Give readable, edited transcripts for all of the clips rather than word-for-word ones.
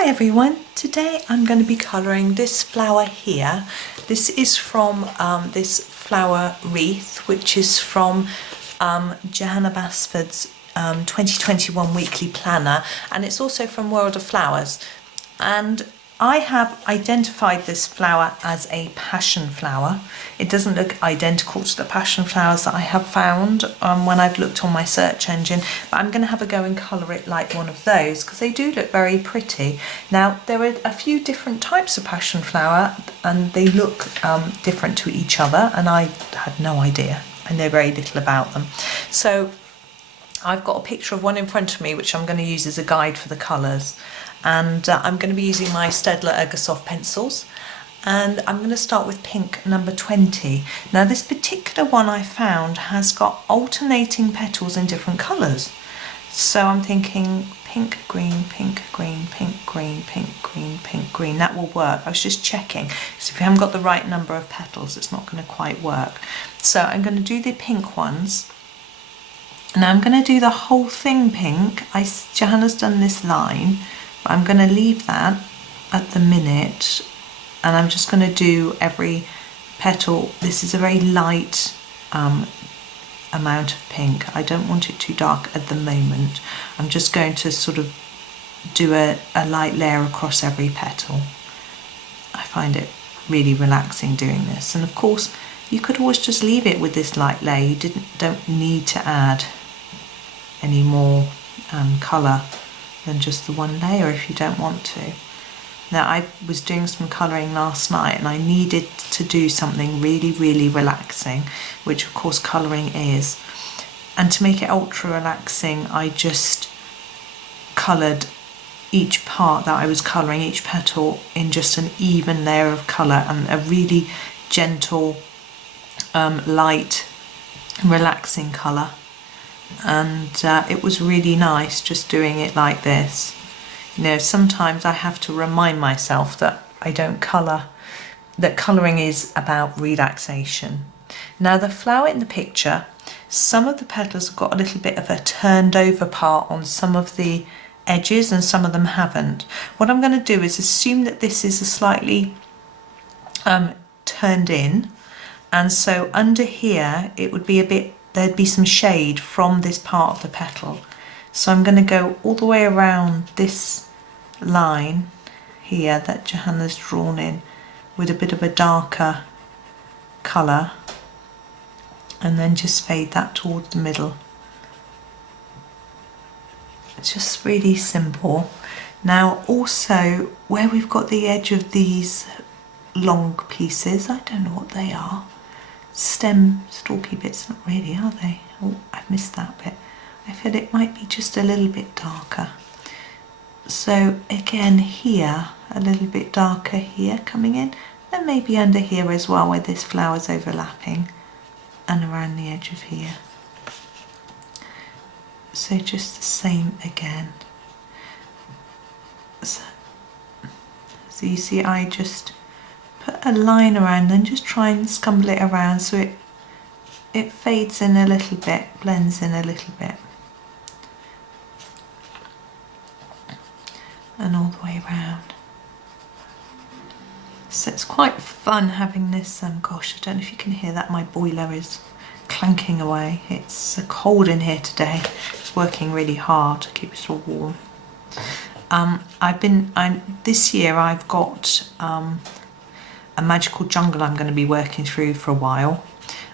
Hi everyone, today I'm going to be colouring this flower here. This is from this flower wreath, which is from Johanna Basford's 2021 weekly planner, and it's also from World of Flowers. And I have identified this flower as a passion flower. It doesn't look identical to the passion flowers that I have found when I've looked on my search engine, but I'm going to have a go and colour it like one of those because they do look very pretty. Now, there are a few different types of passion flower and they look different to each other, and I had no idea. I know very little about them. So I've got a picture of one in front of me which I'm going to use as a guide for the colours. And I'm going to be using my Staedtler Ergosoft pencils, and I'm going to start with pink number 20. Now this particular one I found has got alternating petals in different colours, so I'm thinking pink, green, pink, green, pink, green, pink, green, pink, green. That will work. I was just checking, because if you haven't got the right number of petals it's not going to quite work. So I'm going to do the pink ones. Now I'm going to do the whole thing pink. Johanna's done this line. I'm going to leave that at the minute, and I'm just going to do every petal. This is a very light amount of pink. I don't want it too dark at the moment. I'm just going to sort of do a light layer across every petal. I find it really relaxing doing this, and of course you could always just leave it with this light layer. You don't need to add any more colour than just the one layer if you don't want to. Now I was doing some colouring last night and I needed to do something really relaxing, which of course colouring is, and to make it ultra relaxing I just coloured each part that I was colouring, each petal, in just an even layer of colour, and a really gentle light relaxing colour. And it was really nice just doing it like this. You know, sometimes I have to remind myself that I don't colour, that colouring is about relaxation. Now the flower in the picture, some of the petals have got a little bit of a turned over part on some of the edges and some of them haven't. What I'm going to do is assume that this is a slightly turned in, and so under here it would be a bit, there'd be some shade from this part of the petal. So I'm going to go all the way around this line here that Johanna's drawn in with a bit of a darker colour, and then just fade that towards the middle. It's just really simple. Now also where we've got the edge of these long pieces, I don't know what they are. Stem stalky bits, not really, are they? Oh, I've missed that bit. I feel it might be just a little bit darker. So again here, a little bit darker here coming in, and maybe under here as well where this flower's overlapping, and around the edge of here. So just the same again. So you see I just put a line around and just try and scumble it around so it fades in a little bit, blends in a little bit, and all the way around. So it's quite fun having this, gosh, I don't know if you can hear that, my boiler is clanking away. It's cold in here today. It's working really hard to keep it all warm. This year I've got a magical jungle I'm going to be working through for a while.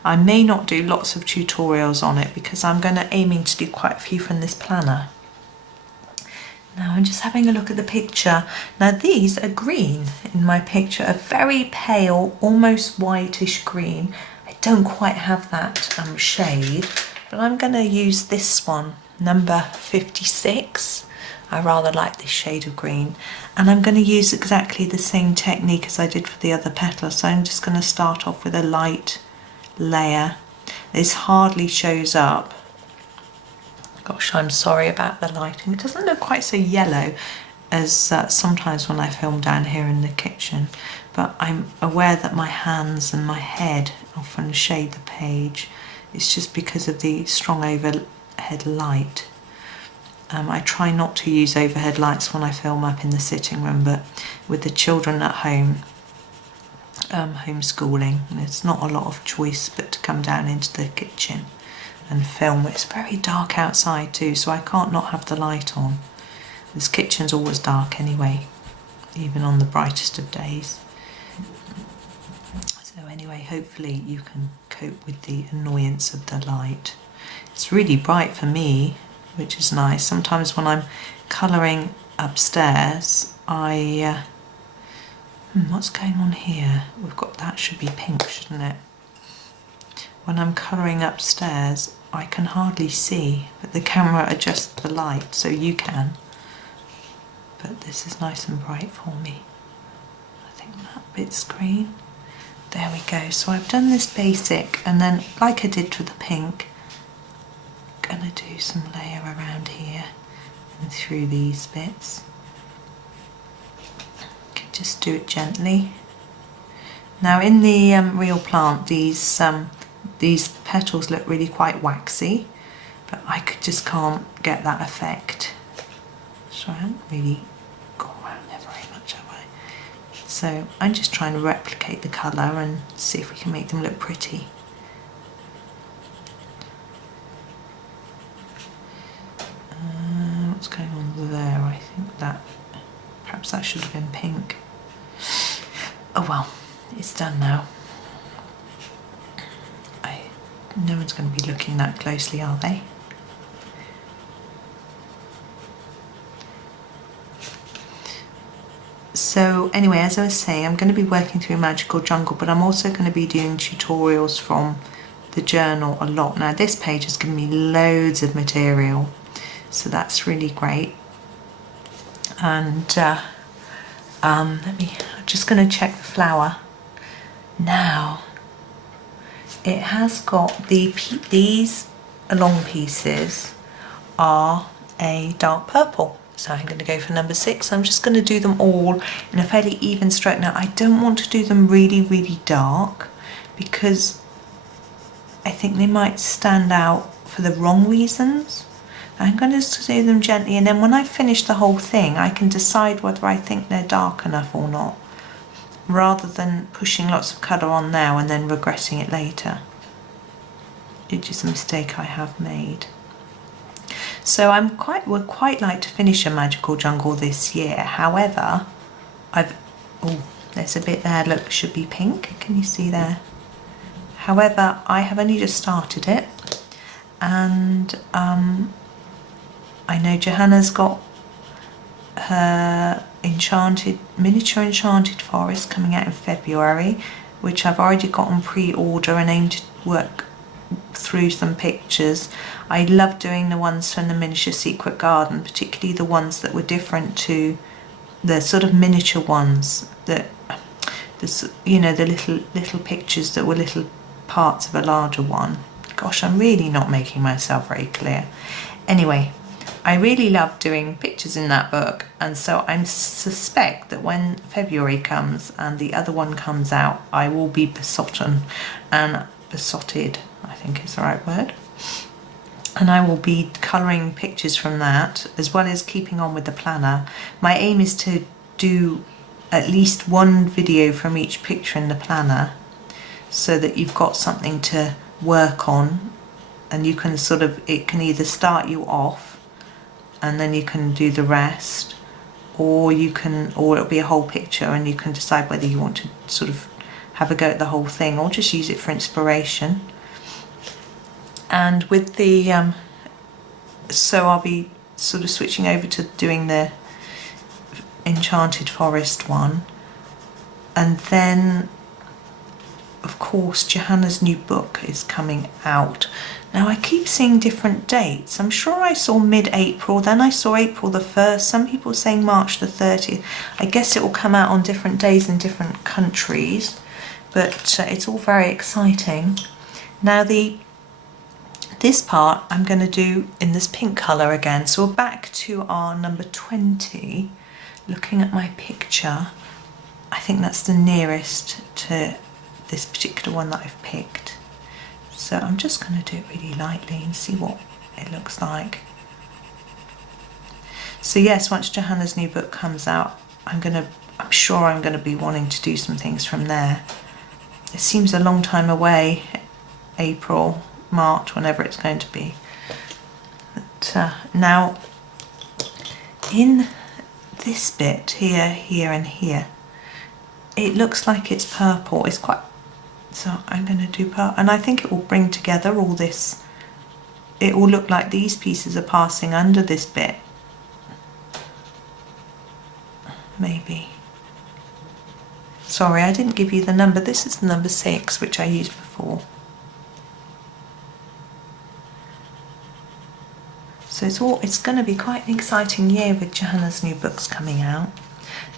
I may not do lots of tutorials on it because I'm aiming to do quite a few from this planner. Now I'm just having a look at the picture. Now these are green in my picture, a very pale, almost whitish green. I don't quite have that shade, but I'm going to use this one, number 56. I rather like this shade of green, and I'm going to use exactly the same technique as I did for the other petal. So I'm just going to start off with a light layer. This hardly shows up. Gosh, I'm sorry about the lighting. It doesn't look quite so yellow as sometimes when I film down here in the kitchen, but I'm aware that my hands and my head often shade the page. It's just because of the strong overhead light. I try not to use overhead lights when I film up in the sitting room, but with the children at home, homeschooling, there's not a lot of choice but to come down into the kitchen and film. It's very dark outside too, so I can't not have the light on. This kitchen's always dark anyway, even on the brightest of days. So anyway, hopefully you can cope with the annoyance of the light. It's really bright for me, which is nice. Sometimes when I'm colouring upstairs, what's going on here? We've got, that should be pink, shouldn't it? When I'm colouring upstairs, I can hardly see, but the camera adjusts the light so you can. But this is nice and bright for me. I think that bit's green. There we go. So I've done this basic, and then like I did with the pink, I'm gonna do some layer around here and through these bits. Just do it gently. Now in the real plant, these petals look really quite waxy, but I just can't get that effect. So I haven't really gone around there very much, have I? So I'm just trying to replicate the colour and see if we can make them look pretty. What's going on there? I think that perhaps that should have been pink. Oh well, it's done now. No one's going to be looking that closely, are they? So anyway, as I was saying, I'm going to be working through Magical Jungle, but I'm also going to be doing tutorials from the journal a lot. Now this page has given me loads of material, so that's really great. And I'm just going to check the flower now. It has got these long pieces are a dark purple, so I'm going to go for number 6. I'm just going to do them all in a fairly even stroke. Now I don't want to do them really dark because I think they might stand out for the wrong reasons. I'm going to do them gently, and then when I finish the whole thing I can decide whether I think they're dark enough or not, rather than pushing lots of colour on now and then regretting it later, which is a mistake I have made. So would quite like to finish a Magical Jungle this year. However, there's a bit there, look, should be pink, can you see there? However, I have only just started it, and I know Johanna's got her miniature enchanted forest coming out in February, which I've already got on pre-order and aim to work through some pictures. I love doing the ones from the miniature secret garden, particularly the ones that were different to the sort of miniature ones, that you know, the little pictures that were little parts of a larger one. Gosh, I'm really not making myself very clear. Anyway, I really love doing pictures in that book, and so I suspect that when February comes and the other one comes out, I will be besotted, I think is the right word, and I will be colouring pictures from that as well as keeping on with the planner. My aim is to do at least one video from each picture in the planner, so that you've got something to work on, and you can it can either start you off and then you can do the rest, or it'll be a whole picture and you can decide whether you want to sort of have a go at the whole thing or just use it for inspiration. And with the so I'll be sort of switching over to doing the Enchanted Forest one, and then of course Johanna's new book is coming out. Now I keep seeing different dates. I'm sure I saw mid-April, then I saw April the 1st, some people are saying March the 30th. I guess it will come out on different days in different countries, but it's all very exciting. Now this part I'm going to do in this pink colour again, so we're back to our number 20. Looking at my picture, I think that's the nearest to this particular one that I've picked. So I'm just going to do it really lightly and see what it looks like. So yes, once Johanna's new book comes out, I'm sure I'm gonna be wanting to do some things from there. It seems a long time away, April, March, whenever it's going to be. But now, in this bit here, here and here, it looks like it's purple. It's quite, so I'm going to do purple, and I think it will bring together all this. It will look like these pieces are passing under this bit. Maybe. Sorry, I didn't give you the number. This is the number 6, which I used before. So it's going to be quite an exciting year with Johanna's new books coming out.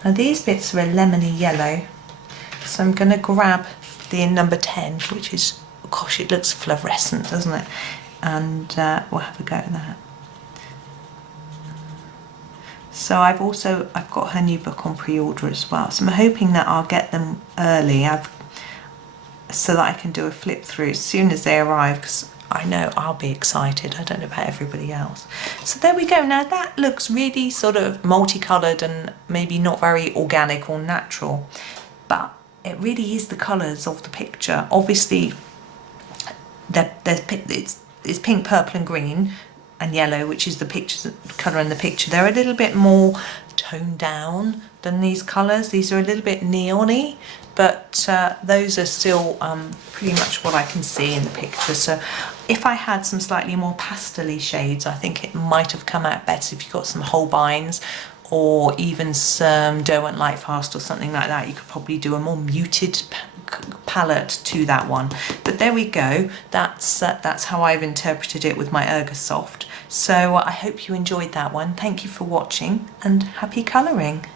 Now these bits are a lemony yellow, so I'm going to grab the number 10, which is, gosh, it looks fluorescent, doesn't it? And we'll have a go at that. So I've got her new book on pre-order as well, so I'm hoping that I'll get them early, so that I can do a flip through as soon as they arrive, because I know I'll be excited. I don't know about everybody else. So there we go. Now that looks really sort of multicoloured and maybe not very organic or natural, but it really is the colours of the picture. Obviously, it's pink, purple and green and yellow, which is the colour in the picture. They're a little bit more toned down than these colours. These are a little bit neon-y, but those are still pretty much what I can see in the picture. So if I had some slightly more pastel-y shades, I think it might have come out better. If you've got some Holbeins or even some Derwent Lightfast or something like that, you could probably do a more muted palette to that one. But there we go. That's how I've interpreted it with my Ergosoft. So I hope you enjoyed that one. Thank you for watching and happy colouring.